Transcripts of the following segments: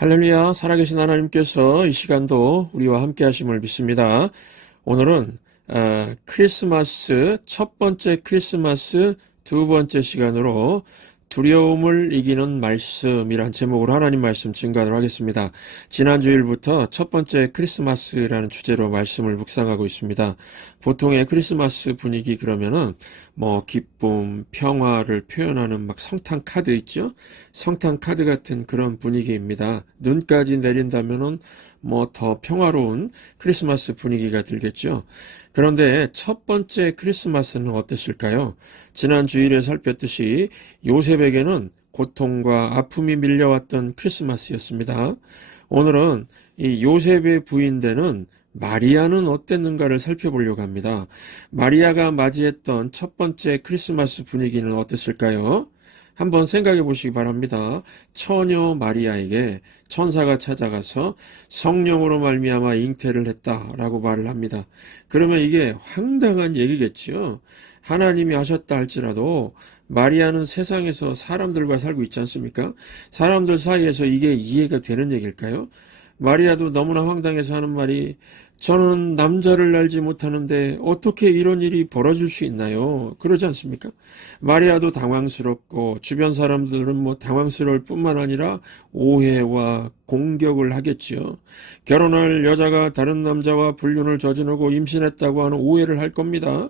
할렐루야, 살아계신 하나님께서 이 시간도 우리와 함께 하심을 믿습니다. 오늘은 크리스마스, 첫 번째 크리스마스 두 번째 시간으로 두려움을 이기는 말씀이란 제목으로 하나님 말씀 증거하도록 하겠습니다. 지난 주일부터 첫 번째 크리스마스라는 주제로 말씀을 묵상하고 있습니다. 보통의 크리스마스 분위기 그러면은 기쁨, 평화를 표현하는 성탄 카드 있죠? 성탄 카드 같은 그런 분위기입니다. 눈까지 내린다면은 더 평화로운 크리스마스 분위기가 들겠죠. 그런데 첫 번째 크리스마스는 어땠을까요? 지난 주일에 살폈듯이 요셉에게는 고통과 아픔이 밀려왔던 크리스마스였습니다. 오늘은 이 요셉의 부인되는 마리아는 어땠는가를 살펴보려고 합니다. 마리아가 맞이했던 첫 번째 크리스마스 분위기는 어땠을까요? 한번 생각해 보시기 바랍니다. 처녀 마리아에게 천사가 찾아가서 성령으로 말미암아 잉태를 했다라고 말을 합니다. 그러면 이게 황당한 얘기겠죠. 하나님이 하셨다 할지라도 마리아는 세상에서 사람들과 살고 있지 않습니까? 사람들 사이에서 이게 이해가 되는 얘기일까요? 마리아도 너무나 황당해서 하는 말이 저는 남자를 알지 못하는데 어떻게 이런 일이 벌어질 수 있나요? 그러지 않습니까? 마리아도 당황스럽고 주변 사람들은 당황스러울 뿐만 아니라 오해와 공격을 하겠지요. 결혼할 여자가 다른 남자와 불륜을 저지르고 임신했다고 하는 오해를 할 겁니다.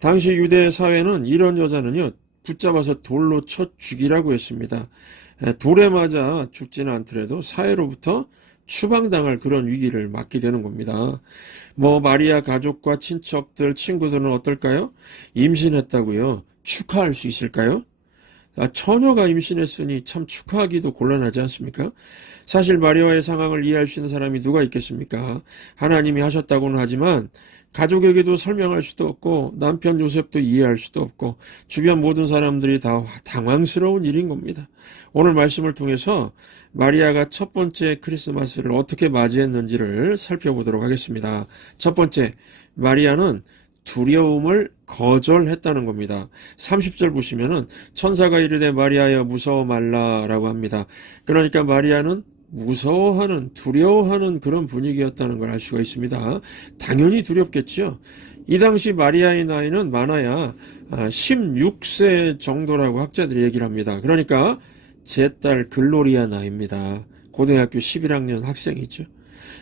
당시 유대 사회는 이런 여자는요, 붙잡아서 돌로 쳐 죽이라고 했습니다. 돌에 맞아 죽지는 않더라도 사회로부터 추방당할 그런 위기를 맞게 되는 겁니다. 마리아 가족과 친척들, 친구들은 어떨까요? 임신했다고요? 축하할 수 있을까요? 처녀가 임신했으니 참 축하하기도 곤란하지 않습니까? 사실 마리아의 상황을 이해할 수 있는 사람이 누가 있겠습니까? 하나님이 하셨다고는 하지만 가족에게도 설명할 수도 없고 남편 요셉도 이해할 수도 없고 주변 모든 사람들이 다 당황스러운 일인 겁니다. 오늘 말씀을 통해서 마리아가 첫 번째 크리스마스를 어떻게 맞이했는지를 살펴보도록 하겠습니다. 첫 번째, 마리아는 두려움을 거절했다는 겁니다. 30절 보시면은 천사가 이르되 마리아여 무서워 말라라고 합니다. 그러니까 마리아는 무서워하는, 두려워하는 그런 분위기였다는 걸 알 수가 있습니다. 당연히 두렵겠죠. 이 당시 마리아의 나이는 많아야 16세 정도라고 학자들이 얘기를 합니다. 그러니까 제 딸 글로리아 나이입니다. 고등학교 11학년 학생이죠.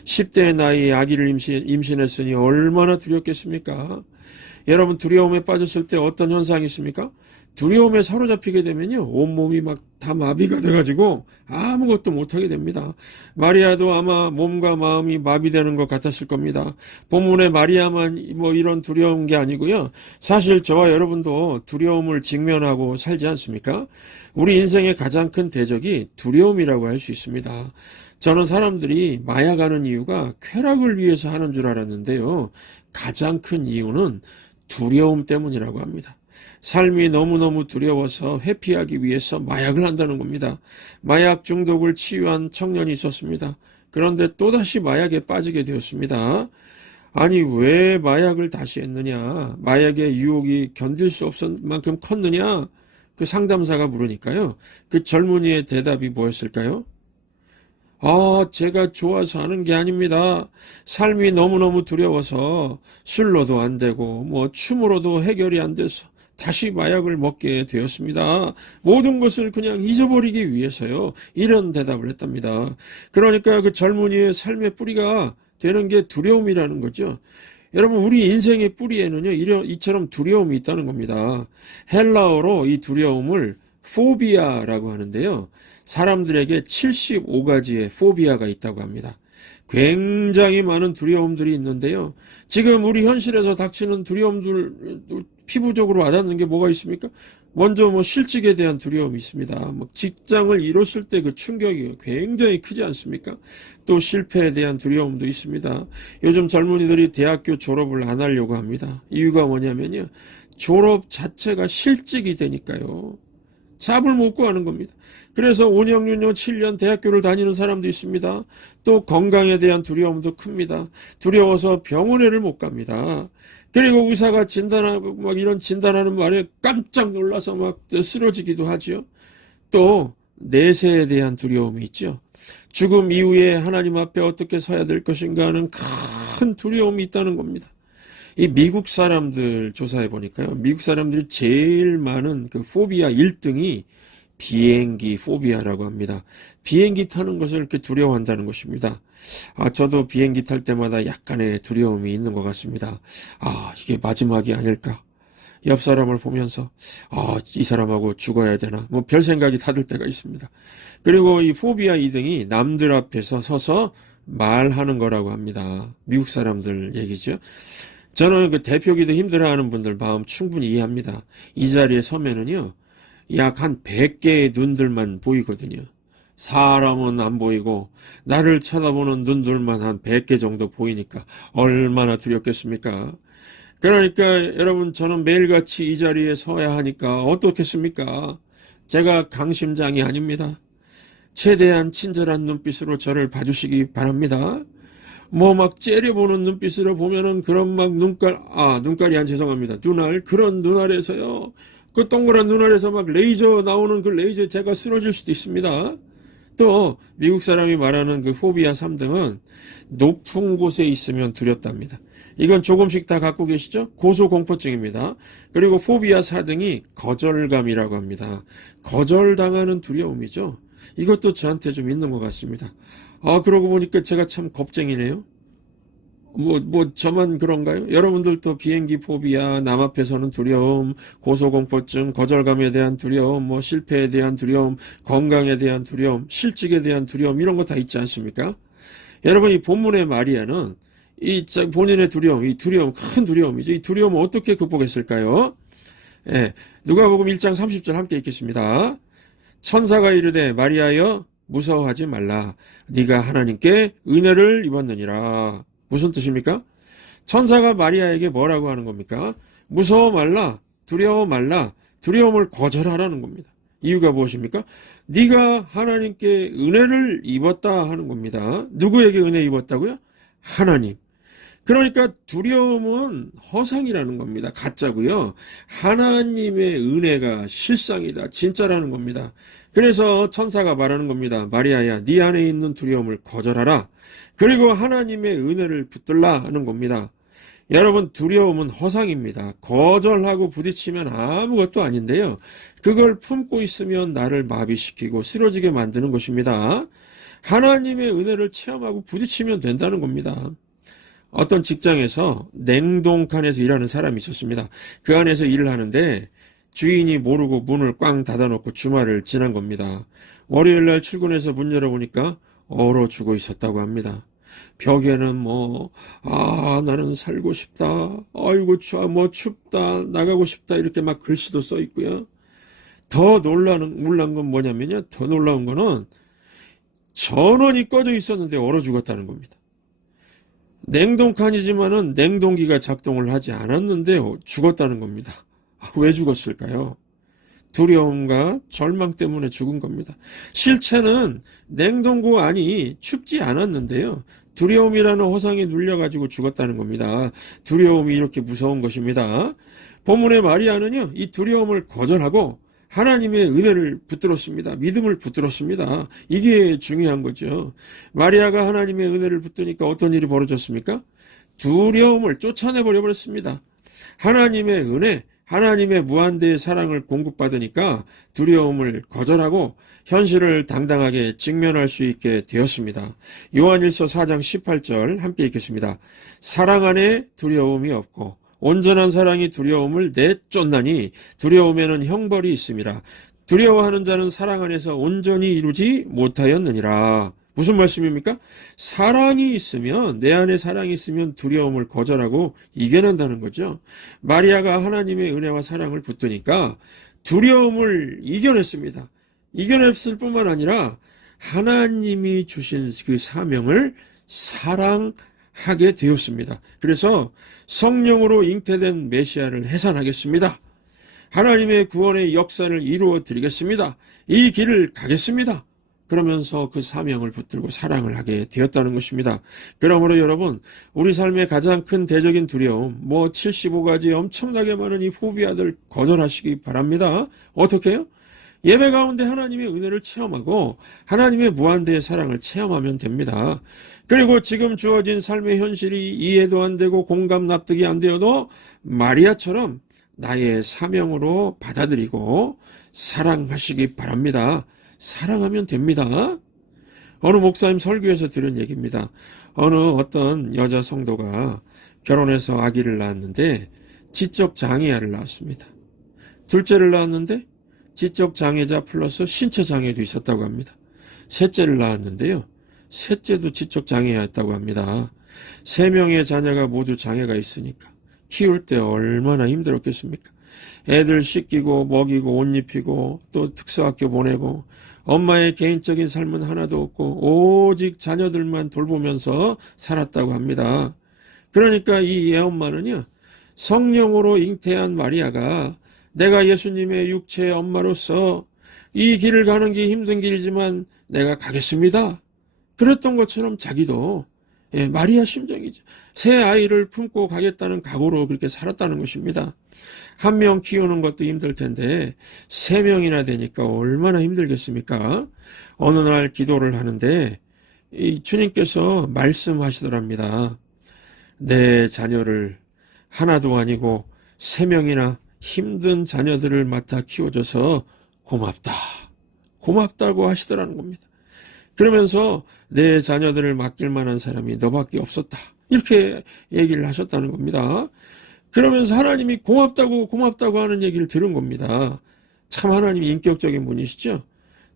10대의 나이에 아기를 임신했으니 얼마나 두렵겠습니까? 여러분, 두려움에 빠졌을 때 어떤 현상이 있습니까? 두려움에 사로잡히게 되면요, 온몸이 다 마비가 돼가지고 아무것도 못하게 됩니다. 마리아도 아마 몸과 마음이 마비되는 것 같았을 겁니다. 본문에 마리아만 이런 두려운 게 아니고요. 사실 저와 여러분도 두려움을 직면하고 살지 않습니까? 우리 인생의 가장 큰 대적이 두려움이라고 할 수 있습니다. 저는 사람들이 마약하는 이유가 쾌락을 위해서 하는 줄 알았는데요. 가장 큰 이유는 두려움 때문이라고 합니다. 삶이 너무너무 두려워서 회피하기 위해서 마약을 한다는 겁니다. 마약 중독을 치유한 청년이 있었습니다. 그런데 또다시 마약에 빠지게 되었습니다. 아니, 왜 마약을 다시 했느냐? 마약의 유혹이 견딜 수 없을 만큼 컸느냐? 그 상담사가 물으니까요. 그 젊은이의 대답이 뭐였을까요? 제가 좋아서 하는 게 아닙니다. 삶이 너무너무 두려워서 술로도 안 되고 춤으로도 해결이 안 돼서 다시 마약을 먹게 되었습니다. 모든 것을 그냥 잊어버리기 위해서요. 이런 대답을 했답니다. 그러니까 그 젊은이의 삶의 뿌리가 되는 게 두려움이라는 거죠. 여러분, 우리 인생의 뿌리에는요, 이처럼 두려움이 있다는 겁니다. 헬라어로 이 두려움을 포비아라고 하는데요. 사람들에게 75가지의 포비아가 있다고 합니다. 굉장히 많은 두려움들이 있는데요. 지금 우리 현실에서 닥치는 두려움들, 피부적으로 와닿는 게 뭐가 있습니까? 먼저 실직에 대한 두려움이 있습니다. 직장을 잃었을 때 그 충격이 굉장히 크지 않습니까? 또 실패에 대한 두려움도 있습니다. 요즘 젊은이들이 대학교 졸업을 안 하려고 합니다. 이유가 뭐냐면요, 졸업 자체가 실직이 되니까요. 잡을 못 구하는 겁니다. 그래서 5년, 6년, 7년 대학교를 다니는 사람도 있습니다. 또 건강에 대한 두려움도 큽니다. 두려워서 병원에를 못 갑니다. 그리고 의사가 진단하고 이런 진단하는 말에 깜짝 놀라서 쓰러지기도 하죠. 또 내세에 대한 두려움이 있죠. 죽음 이후에 하나님 앞에 어떻게 서야 될 것인가 하는 큰 두려움이 있다는 겁니다. 이 미국 사람들 조사해 보니까요. 미국 사람들이 제일 많은 그 포비아 1등이 비행기 포비아라고 합니다. 비행기 타는 것을 이렇게 두려워한다는 것입니다. 저도 비행기 탈 때마다 약간의 두려움이 있는 것 같습니다. 이게 마지막이 아닐까. 옆 사람을 보면서 이 사람하고 죽어야 되나 뭐 별 생각이 다 들 때가 있습니다. 그리고 이 포비아 2등이 남들 앞에서 서서 말하는 거라고 합니다. 미국 사람들 얘기죠. 저는 그 대표기도 힘들어하는 분들 마음 충분히 이해합니다. 이 자리에 서면은요, 약 한 100개의 눈들만 보이거든요. 사람은 안 보이고 나를 쳐다보는 눈들만 한 100개 정도 보이니까 얼마나 두렵겠습니까? 그러니까 여러분, 저는 매일같이 이 자리에 서야 하니까 어떻겠습니까? 제가 강심장이 아닙니다. 최대한 친절한 눈빛으로 저를 봐주시기 바랍니다. 뭐 막 째려보는 눈빛으로 보면은 그런 막 눈깔이 안 죄송합니다. 눈알, 그런 눈알에서요. 그 동그란 눈알에서 막 레이저 나오는 그 레이저 제가 쓰러질 수도 있습니다. 또 미국 사람이 말하는 그 포비아 3등은 높은 곳에 있으면 두렵답니다. 이건 조금씩 다 갖고 계시죠? 고소공포증입니다. 그리고 포비아 4등이 거절감이라고 합니다. 거절당하는 두려움이죠. 이것도 저한테 좀 있는 것 같습니다. 그러고 보니까 제가 참 겁쟁이네요. 저만 그런가요? 여러분들도 비행기 포비아, 남 앞에서는 두려움, 고소공포증, 거절감에 대한 두려움, 실패에 대한 두려움, 건강에 대한 두려움, 실직에 대한 두려움, 이런 거 다 있지 않습니까? 여러분, 이 본문의 마리아는 본인의 두려움, 이 두려움, 큰 두려움이죠. 이 두려움을 어떻게 극복했을까요? 누가복음 1장 30절 함께 읽겠습니다. 천사가 이르되 마리아여 무서워하지 말라. 네가 하나님께 은혜를 입었느니라. 무슨 뜻입니까? 천사가 마리아에게 뭐라고 하는 겁니까? 무서워 말라, 두려워 말라, 두려움을 거절하라는 겁니다. 이유가 무엇입니까? 네가 하나님께 은혜를 입었다 하는 겁니다. 누구에게 은혜 입었다고요? 하나님. 그러니까 두려움은 허상이라는 겁니다. 가짜고요. 하나님의 은혜가 실상이다, 진짜라는 겁니다. 그래서 천사가 말하는 겁니다. 마리아야, 네 안에 있는 두려움을 거절하라. 그리고 하나님의 은혜를 붙들라 하는 겁니다. 여러분, 두려움은 허상입니다. 거절하고 부딪히면 아무것도 아닌데요. 그걸 품고 있으면 나를 마비시키고 쓰러지게 만드는 것입니다. 하나님의 은혜를 체험하고 부딪히면 된다는 겁니다. 어떤 직장에서 냉동칸에서 일하는 사람이 있었습니다. 그 안에서 일을 하는데 주인이 모르고 문을 꽝 닫아놓고 주말을 지난 겁니다. 월요일날 출근해서 문 열어보니까 얼어 죽어 있었다고 합니다. 벽에는 나는 살고 싶다. 아이고, 춥다. 나가고 싶다. 이렇게 막 글씨도 써 있고요. 더 놀란 건 뭐냐면요. 더 놀라운 거는 전원이 꺼져 있었는데 얼어 죽었다는 겁니다. 냉동칸이지만은 냉동기가 작동을 하지 않았는데 죽었다는 겁니다. 왜 죽었을까요? 두려움과 절망 때문에 죽은 겁니다. 실체는 냉동고 안이 춥지 않았는데요. 두려움이라는 허상에 눌려가지고 죽었다는 겁니다. 두려움이 이렇게 무서운 것입니다. 본문의 마리아는요, 이 두려움을 거절하고 하나님의 은혜를 붙들었습니다. 믿음을 붙들었습니다. 이게 중요한 거죠. 마리아가 하나님의 은혜를 붙드니까 어떤 일이 벌어졌습니까? 두려움을 쫓아내버려 버렸습니다. 하나님의 은혜, 하나님의 무한대의 사랑을 공급받으니까 두려움을 거절하고 현실을 당당하게 직면할 수 있게 되었습니다. 요한일서 4장 18절 함께 읽겠습니다. 사랑 안에 두려움이 없고 온전한 사랑이 두려움을 내쫓나니 두려움에는 형벌이 있음이라. 두려워하는 자는 사랑 안에서 온전히 이루지 못하였느니라. 무슨 말씀입니까? 사랑이 있으면, 내 안에 사랑이 있으면 두려움을 거절하고 이겨낸다는 거죠. 마리아가 하나님의 은혜와 사랑을 붙드니까 두려움을 이겨냈습니다. 이겨냈을 뿐만 아니라 하나님이 주신 그 사명을 사랑하게 되었습니다. 그래서 성령으로 잉태된 메시아를 해산하겠습니다. 하나님의 구원의 역사를 이루어 드리겠습니다. 이 길을 가겠습니다. 그러면서 그 사명을 붙들고 사랑을 하게 되었다는 것입니다. 그러므로 여러분, 우리 삶의 가장 큰 대적인 두려움, 75가지 엄청나게 많은 이 포비아들 거절하시기 바랍니다. 어떻게 해요? 예배 가운데 하나님의 은혜를 체험하고 하나님의 무한대의 사랑을 체험하면 됩니다. 그리고 지금 주어진 삶의 현실이 이해도 안 되고 공감 납득이 안 되어도 마리아처럼 나의 사명으로 받아들이고 사랑하시기 바랍니다. 사랑하면 됩니다. 어느 목사님 설교에서 들은 얘기입니다. 어떤 여자 성도가 결혼해서 아기를 낳았는데 지적 장애아를 낳았습니다. 둘째를 낳았는데 지적 장애자 플러스 신체 장애도 있었다고 합니다. 셋째를 낳았는데요. 셋째도 지적 장애였다고 합니다. 3명의 자녀가 모두 장애가 있으니까 키울 때 얼마나 힘들었겠습니까? 애들 씻기고 먹이고 옷 입히고 또 특수학교 보내고 엄마의 개인적인 삶은 하나도 없고 오직 자녀들만 돌보면서 살았다고 합니다. 그러니까 이 애엄마는요. 성령으로 잉태한 마리아가 내가 예수님의 육체의 엄마로서 이 길을 가는 게 힘든 길이지만 내가 가겠습니다. 그랬던 것처럼 자기도 마리아 심정이죠. 새 아이를 품고 가겠다는 각오로 그렇게 살았다는 것입니다. 한 명 키우는 것도 힘들 텐데 3명이나 되니까 얼마나 힘들겠습니까? 어느 날 기도를 하는데 이 주님께서 말씀하시더랍니다. 내 자녀를 하나도 아니고 3명이나 힘든 자녀들을 맡아 키워줘서 고맙다. 고맙다고 하시더라는 겁니다. 그러면서 내 자녀들을 맡길 만한 사람이 너밖에 없었다. 이렇게 얘기를 하셨다는 겁니다. 그러면서 하나님이 고맙다고 하는 얘기를 들은 겁니다. 참 하나님이 인격적인 분이시죠.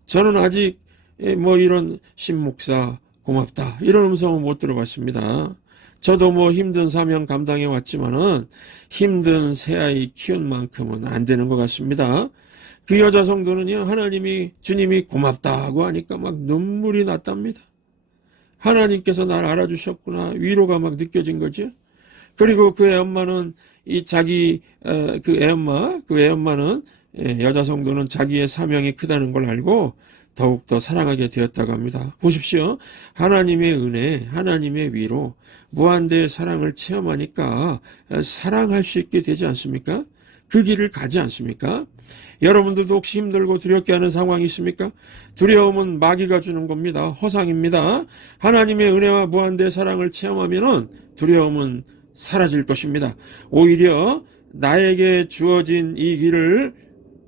저는 아직 이런 신목사 고맙다 이런 음성은 못 들어봤습니다. 저도 힘든 사명 감당해 왔지만은 힘든 새아이 키운 만큼은 안 되는 것 같습니다. 그 여자 성도는요, 주님이 고맙다고 하니까 막 눈물이 났답니다. 하나님께서 날 알아주셨구나. 위로가 막 느껴진 거죠. 그리고 그 애엄마는 그 애엄마는 여자 성도는 자기의 사명이 크다는 걸 알고 더욱더 사랑하게 되었다고 합니다. 보십시오. 하나님의 은혜, 하나님의 위로, 무한대의 사랑을 체험하니까 사랑할 수 있게 되지 않습니까? 그 길을 가지 않습니까? 여러분들도 혹시 힘들고 두렵게 하는 상황이 있습니까? 두려움은 마귀가 주는 겁니다. 허상입니다. 하나님의 은혜와 무한대의 사랑을 체험하면 두려움은 사라질 것입니다. 오히려 나에게 주어진 이 길을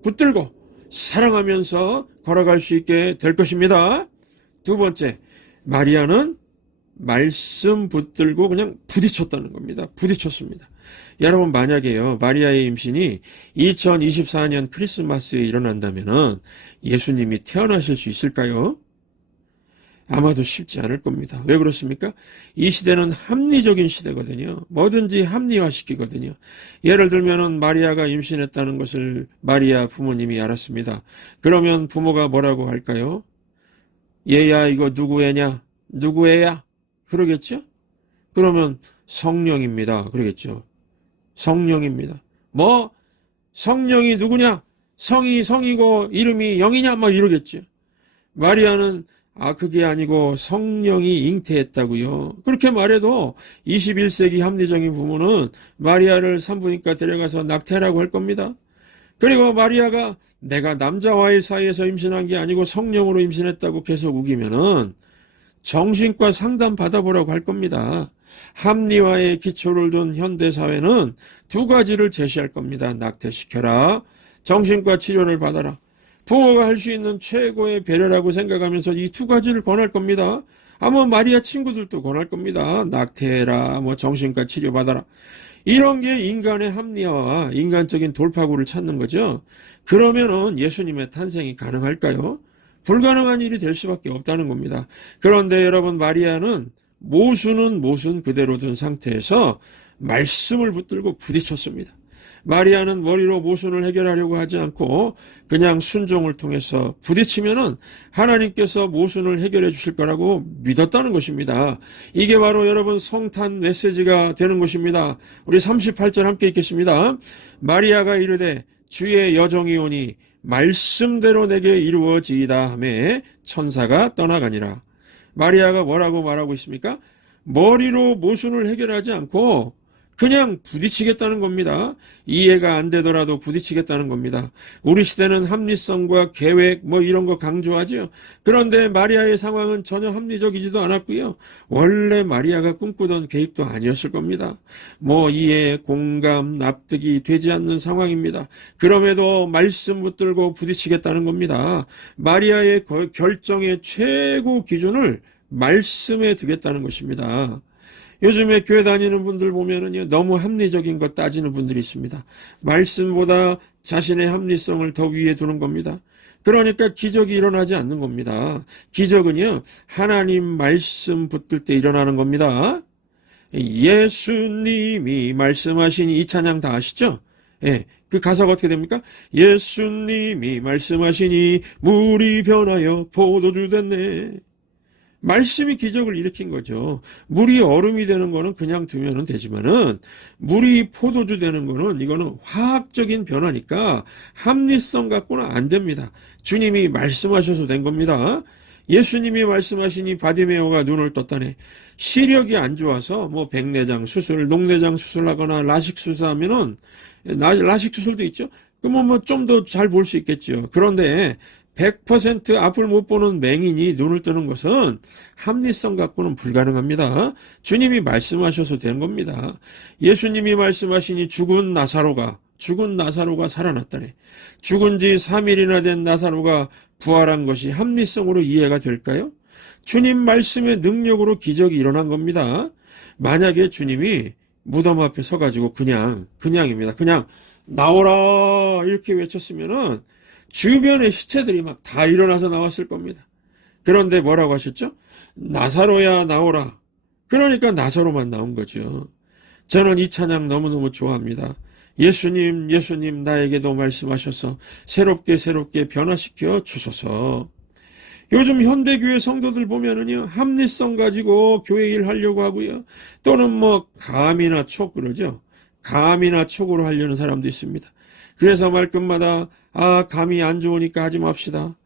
붙들고 사랑하면서 걸어갈 수 있게 될 것입니다. 두 번째, 마리아는 말씀 붙들고 그냥 부딪혔다는 겁니다. 부딪혔습니다. 여러분 만약에요, 마리아의 임신이 2024년 크리스마스에 일어난다면 예수님이 태어나실 수 있을까요? 아마도 쉽지 않을 겁니다. 왜 그렇습니까? 이 시대는 합리적인 시대거든요. 뭐든지 합리화시키거든요. 예를 들면은 마리아가 임신했다는 것을 마리아 부모님이 알았습니다. 그러면 부모가 뭐라고 할까요? 얘야 이거 누구 애냐? 누구 애야? 그러겠죠? 그러면 성령입니다. 그러겠죠? 성령입니다. 성령이 누구냐? 성이 성이고 이름이 영이냐? 이러겠죠. 마리아는 그게 아니고 성령이 잉태했다고요. 그렇게 말해도 21세기 합리적인 부모는 마리아를 산부인과 데려가서 낙태라고 할 겁니다. 그리고 마리아가 내가 남자와의 사이에서 임신한 게 아니고 성령으로 임신했다고 계속 우기면은 정신과 상담 받아보라고 할 겁니다. 합리화의 기초를 둔 현대사회는 2가지를 제시할 겁니다. 낙태시켜라. 정신과 치료를 받아라. 부모가 할 수 있는 최고의 배려라고 생각하면서 이 2가지를 권할 겁니다. 아마 마리아 친구들도 권할 겁니다. 낙태해라, 정신과 치료받아라. 이런 게 인간의 합리화와 인간적인 돌파구를 찾는 거죠. 그러면은 예수님의 탄생이 가능할까요? 불가능한 일이 될 수밖에 없다는 겁니다. 그런데 여러분, 마리아는 모순은 그대로 둔 상태에서 말씀을 붙들고 부딪혔습니다. 마리아는 머리로 모순을 해결하려고 하지 않고 그냥 순종을 통해서 부딪히면은 하나님께서 모순을 해결해 주실 거라고 믿었다는 것입니다. 이게 바로 여러분 성탄 메시지가 되는 것입니다. 우리 38절 함께 읽겠습니다. 마리아가 이르되 주의 여종이 오니 말씀대로 내게 이루어지이다 하매 천사가 떠나가니라. 마리아가 뭐라고 말하고 있습니까? 머리로 모순을 해결하지 않고 그냥 부딪히겠다는 겁니다. 이해가 안 되더라도 부딪히겠다는 겁니다. 우리 시대는 합리성과 계획 이런 거 강조하죠. 그런데 마리아의 상황은 전혀 합리적이지도 않았고요. 원래 마리아가 꿈꾸던 계획도 아니었을 겁니다. 이해, 공감, 납득이 되지 않는 상황입니다. 그럼에도 말씀 붙들고 부딪히겠다는 겁니다. 마리아의 결정의 최고 기준을 말씀에 두겠다는 것입니다. 요즘에 교회 다니는 분들 보면은요, 너무 합리적인 것 따지는 분들이 있습니다. 말씀보다 자신의 합리성을 더 위에 두는 겁니다. 그러니까 기적이 일어나지 않는 겁니다. 기적은요, 하나님 말씀 붙들 때 일어나는 겁니다. 예수님이 말씀하시니, 이 찬양 다 아시죠? 예, 그 가사가 어떻게 됩니까? 예수님이 말씀하시니 물이 변하여 포도주 됐네. 말씀이 기적을 일으킨 거죠. 물이 얼음이 되는 거는 그냥 두면 되지만은 물이 포도주 되는 거는 이거는 화학적인 변화니까 합리성 갖고는 안 됩니다. 주님이 말씀하셔서 된 겁니다. 예수님이 말씀하시니 바디메오가 눈을 떴다네. 시력이 안 좋아서 백내장 수술, 녹내장 수술하거나 라식 수술하면은 라식 수술도 있죠. 그러면 좀 더 잘 볼 수 있겠죠. 그런데 100% 앞을 못 보는 맹인이 눈을 뜨는 것은 합리성 갖고는 불가능합니다. 주님이 말씀하셔서 된 겁니다. 예수님이 말씀하시니 죽은 나사로가 살아났다네. 죽은 지 3일이나 된 나사로가 부활한 것이 합리성으로 이해가 될까요? 주님 말씀의 능력으로 기적이 일어난 겁니다. 만약에 주님이 무덤 앞에 서가지고 그냥입니다. 그냥 나오라 이렇게 외쳤으면은 주변의 시체들이 막 다 일어나서 나왔을 겁니다. 그런데 뭐라고 하셨죠? 나사로야 나오라. 그러니까 나사로만 나온 거죠. 저는 이 찬양 너무너무 좋아합니다. 예수님 나에게도 말씀하셔서 새롭게 변화시켜 주소서. 요즘 현대교회 성도들 보면은요, 합리성 가지고 교회 일 하려고 하고요. 또는 감이나 촉 그러죠. 감이나 촉으로 하려는 사람도 있습니다. 그래서 말끝마다 감이 안 좋으니까 하지 맙시다.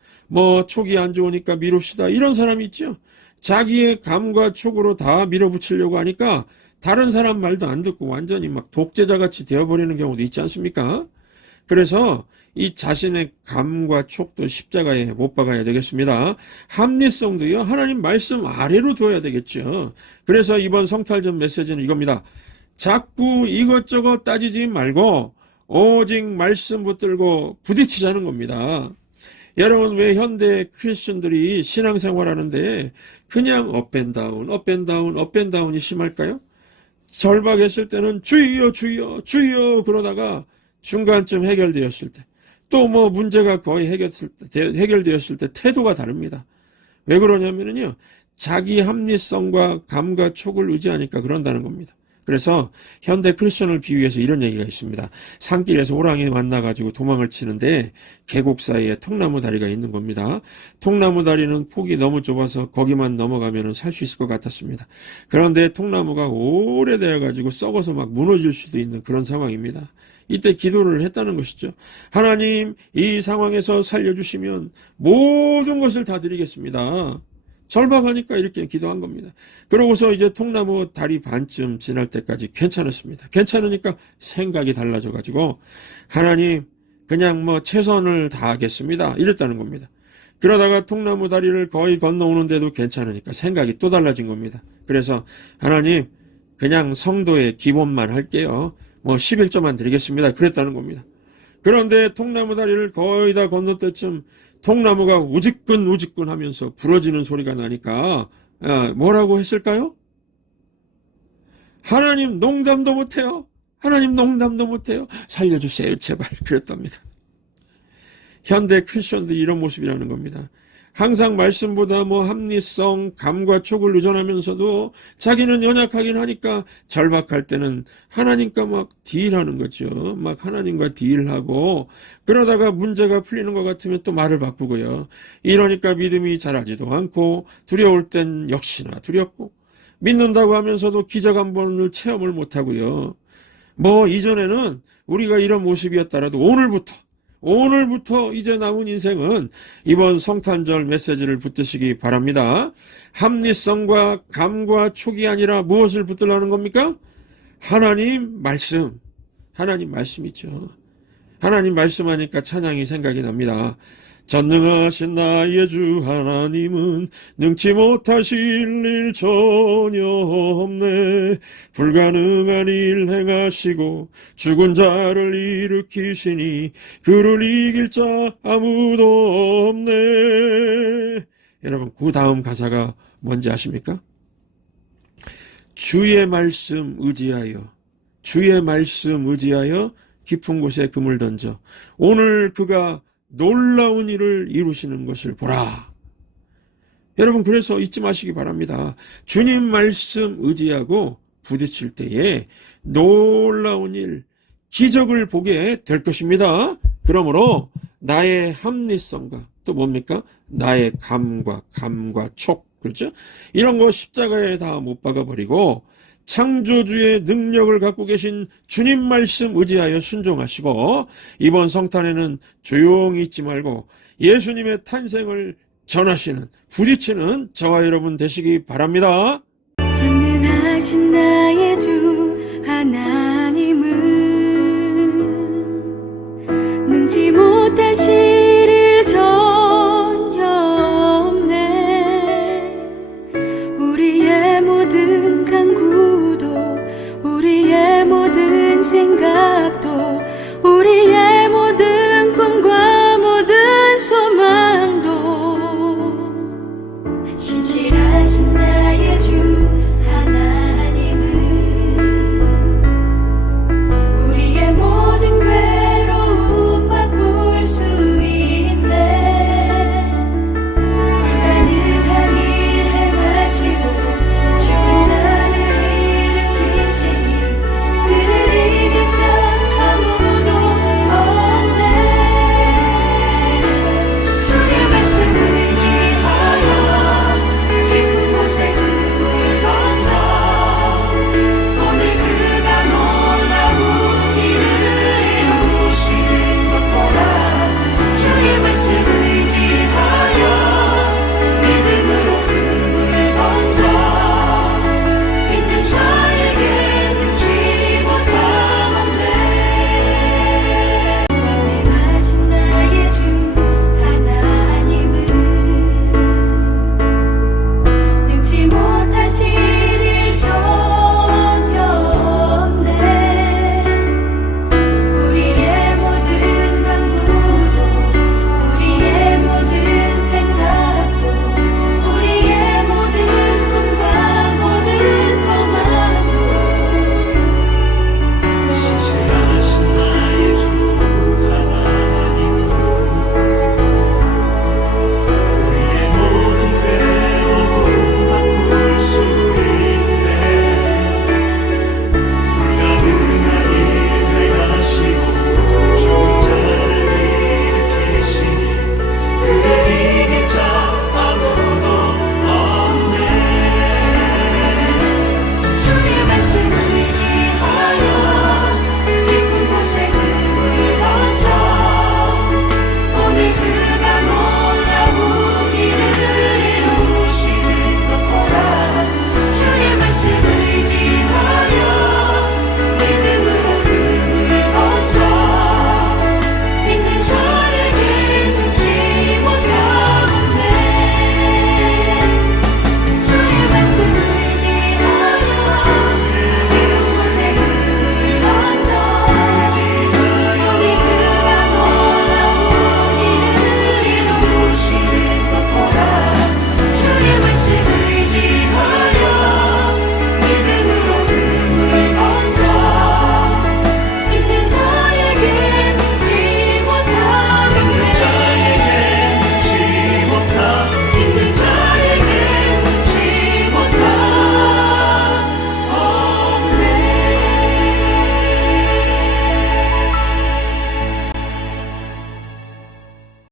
촉이 안 좋으니까 미룹시다. 이런 사람이 있죠. 자기의 감과 촉으로 다 밀어붙이려고 하니까 다른 사람 말도 안 듣고 완전히 독재자같이 되어버리는 경우도 있지 않습니까? 그래서 이 자신의 감과 촉도 십자가에 못 박아야 되겠습니다. 합리성도요, 하나님 말씀 아래로 둬야 되겠죠. 그래서 이번 성탈전 메시지는 이겁니다. 자꾸 이것저것 따지지 말고 오직 말씀 붙들고 부딪히자는 겁니다. 여러분, 왜 현대 크리스천들이 신앙생활 하는데 그냥 업앤다운이 심할까요? 절박했을 때는 주여 그러다가 중간쯤 해결되었을 때, 또 문제가 거의 해결되었을 때 태도가 다릅니다. 왜 그러냐면요, 자기 합리성과 감과 촉을 의지하니까 그런다는 겁니다. 그래서 현대 크리스천을 비유해서 이런 얘기가 있습니다. 산길에서 호랑이 만나가지고 도망을 치는데 계곡 사이에 통나무 다리가 있는 겁니다. 통나무 다리는 폭이 너무 좁아서 거기만 넘어가면 살 수 있을 것 같았습니다. 그런데 통나무가 오래되어가지고 썩어서 무너질 수도 있는 그런 상황입니다. 이때 기도를 했다는 것이죠. 하나님, 이 상황에서 살려주시면 모든 것을 다 드리겠습니다. 절박하니까 이렇게 기도한 겁니다. 그러고서 이제 통나무 다리 반쯤 지날 때까지 괜찮았습니다. 괜찮으니까 생각이 달라져가지고 하나님, 그냥 최선을 다하겠습니다. 이랬다는 겁니다. 그러다가 통나무 다리를 거의 건너오는데도 괜찮으니까 생각이 또 달라진 겁니다. 그래서 하나님, 그냥 성도의 기본만 할게요. 11조만 드리겠습니다. 그랬다는 겁니다. 그런데 통나무 다리를 거의 다 건널 때쯤 통나무가 우직근 하면서 부러지는 소리가 나니까 뭐라고 했을까요? 하나님 농담도 못해요. 살려주세요 제발. 그랬답니다. 현대 크리스천들이 이런 모습이라는 겁니다. 항상 말씀보다 합리성, 감과 촉을 의존하면서도 자기는 연약하긴 하니까 절박할 때는 하나님과 딜하는 거죠. 하나님과 딜하고 그러다가 문제가 풀리는 것 같으면 또 말을 바꾸고요. 이러니까 믿음이 자라지도 않고 두려울 땐 역시나 두렵고 믿는다고 하면서도 기적 한 번을 체험을 못하고요. 이전에는 우리가 이런 모습이었더라도 오늘부터 이제 남은 인생은 이번 성탄절 메시지를 붙드시기 바랍니다. 합리성과 감과 촉이 아니라 무엇을 붙들라는 겁니까? 하나님 말씀이죠. 하나님 말씀하니까 찬양이 생각이 납니다. 전능하신 나의 주 하나님은 능치 못하실 일 전혀 없네. 불가능한 일 행하시고 죽은 자를 일으키시니 그를 이길 자 아무도 없네. 여러분, 그 다음 가사가 뭔지 아십니까? 주의 말씀 의지하여 깊은 곳에 금을 던져 오늘 그가 놀라운 일을 이루시는 것을 보라. 여러분, 그래서 잊지 마시기 바랍니다. 주님 말씀 의지하고 부딪힐 때에 놀라운 일, 기적을 보게 될 것입니다. 그러므로 나의 합리성과 또 뭡니까? 나의 감과 촉, 그렇죠? 이런 거 십자가에 다 못 박아버리고 창조주의 능력을 갖고 계신 주님 말씀 의지하여 순종하시고, 이번 성탄에는 조용히 있지 말고 예수님의 탄생을 전하시는, 부딪히는 저와 여러분 되시기 바랍니다. 전능하신 나의 주 하나님은 능지 못하실 일 전혀 없네. 우리의 모든 간구도 우리의 모든 생각도 우리의